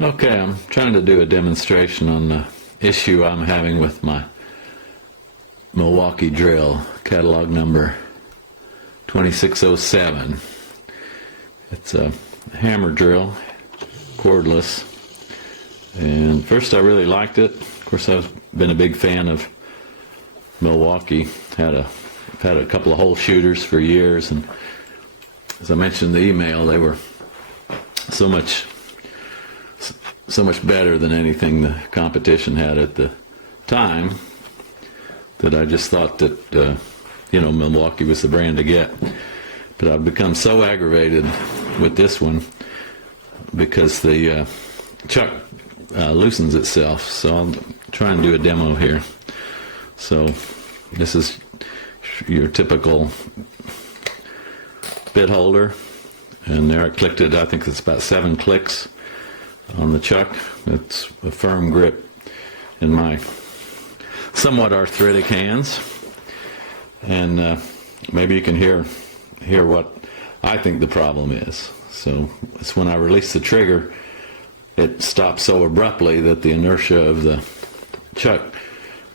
Okay, I'm trying to do a demonstration on the issue I'm having with my Milwaukee drill, catalog number 2607. It's a hammer drill, cordless, and first I really liked it. Of course, I've been a big fan of Milwaukee. I've had a couple of hole shooters for years, and as I mentioned in the email, they were so much better than anything the competition had at the time that I just thought that Milwaukee was the brand to get. But I've become so aggravated with this one because the chuck loosens itself. So I'll try and do a demo here. So this is your typical bit holder, and there I clicked it. I think it's about 7 clicks on the chuck. It's a firm grip in my somewhat arthritic hands, and maybe you can hear what I think the problem is. So it's when I release the trigger, it stops so abruptly that the inertia of the chuck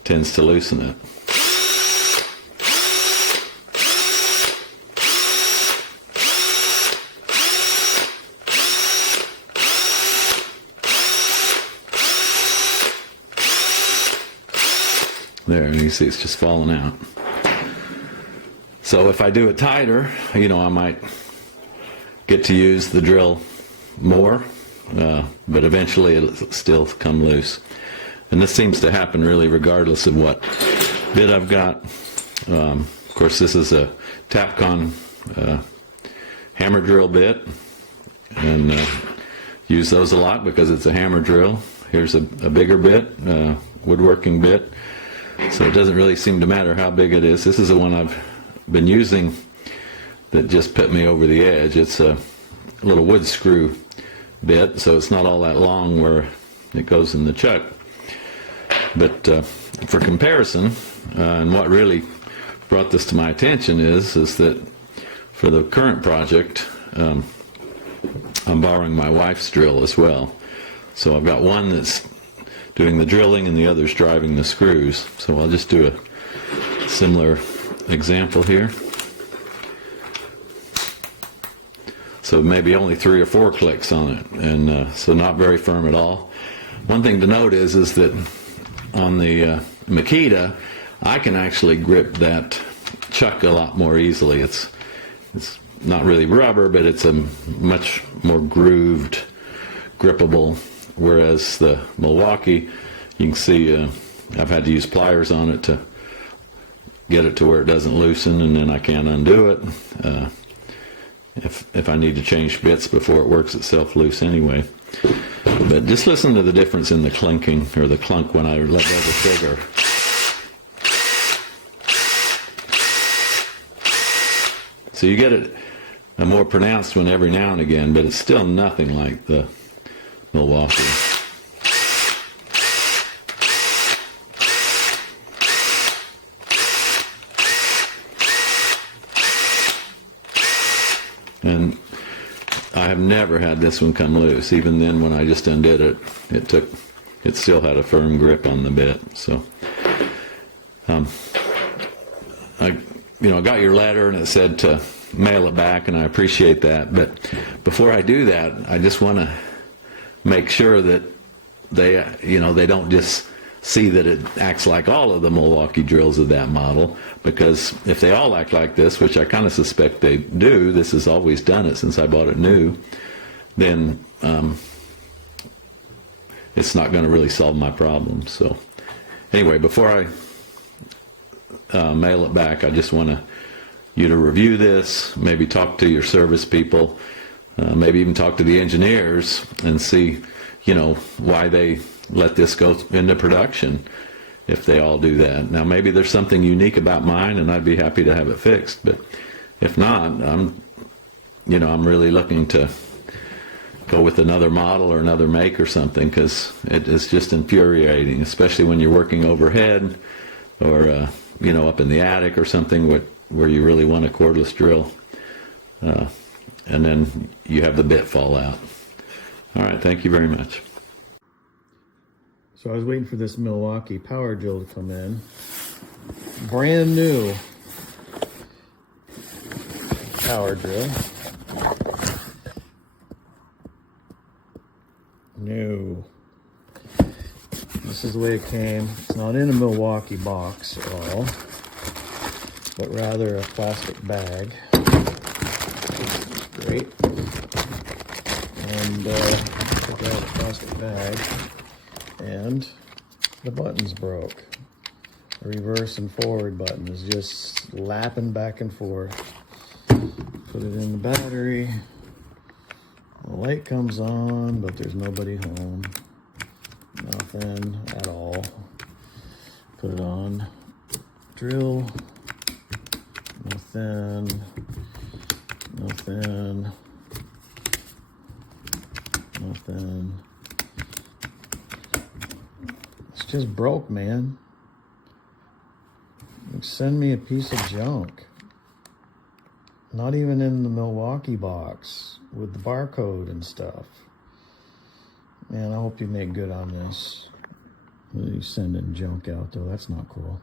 tends to loosen it. There, and you see it's just falling out. So if I do it tighter, I might get to use the drill more, but eventually it'll still come loose. And this seems to happen really regardless of what bit I've got. Of course, this is a Tapcon hammer drill bit, and use those a lot because it's a hammer drill. Here's a bigger bit, woodworking bit. So it doesn't really seem to matter how big it is. This is the one I've been using that just put me over the edge. It's a little wood screw bit, so it's not all that long where it goes in the chuck. But for comparison, and what really brought this to my attention is that for the current project, I'm borrowing my wife's drill as well. So I've got one that's doing the drilling and the other's driving the screws. So I'll just do a similar example here. So maybe only 3 or 4 clicks on it, and so not very firm at all. One thing to note is that on the Makita, I can actually grip that chuck a lot more easily. It's not really rubber, but it's a much more grooved, grippable. Whereas the Milwaukee, you can see I've had to use pliers on it to get it to where it doesn't loosen, and then I can't undo it if I need to change bits before it works itself loose anyway. But just listen to the difference in the clinking, or the clunk, when I let go of the trigger. So you get it a more pronounced one every now and again, but it's still nothing like the Milwaukee. And I have never had this one come loose. Even then, when I just undid it, it still had a firm grip on the bit. So I got your letter, and it said to mail it back, and I appreciate that. But before I do that, I just want to make sure that they don't just see that it acts like all of the Milwaukee drills of that model, because if they all act like this, which I kind of suspect they do, this has always done it since I bought it new, then it's not going to really solve my problem. So anyway, before I mail it back, I just want you to review this, maybe talk to your service people, maybe even talk to the engineers and see, why they let this go into production if they all do that. Now, maybe there's something unique about mine, and I'd be happy to have it fixed. But if not, I'm really looking to go with another model or another make or something, because it is just infuriating, especially when you're working overhead or up in the attic or something where you really want a cordless drill. And then you have the bit fall out. All right, thank you very much. So I was waiting for this Milwaukee power drill to come in. Brand new power drill. New. This is the way it came. It's not in a Milwaukee box at all, but rather a plastic bag. Great. And took out the plastic bag, and the button's broke. The reverse and forward button is just lapping back and forth. Put it in the battery. The light comes on, but there's nobody home. Nothing at all. Put it on. Drill. Nothing. Nothing. Nothing. It's just broke, man. Send me a piece of junk. Not even in the Milwaukee box with the barcode and stuff. Man, I hope you make good on this. You sending junk out though, that's not cool.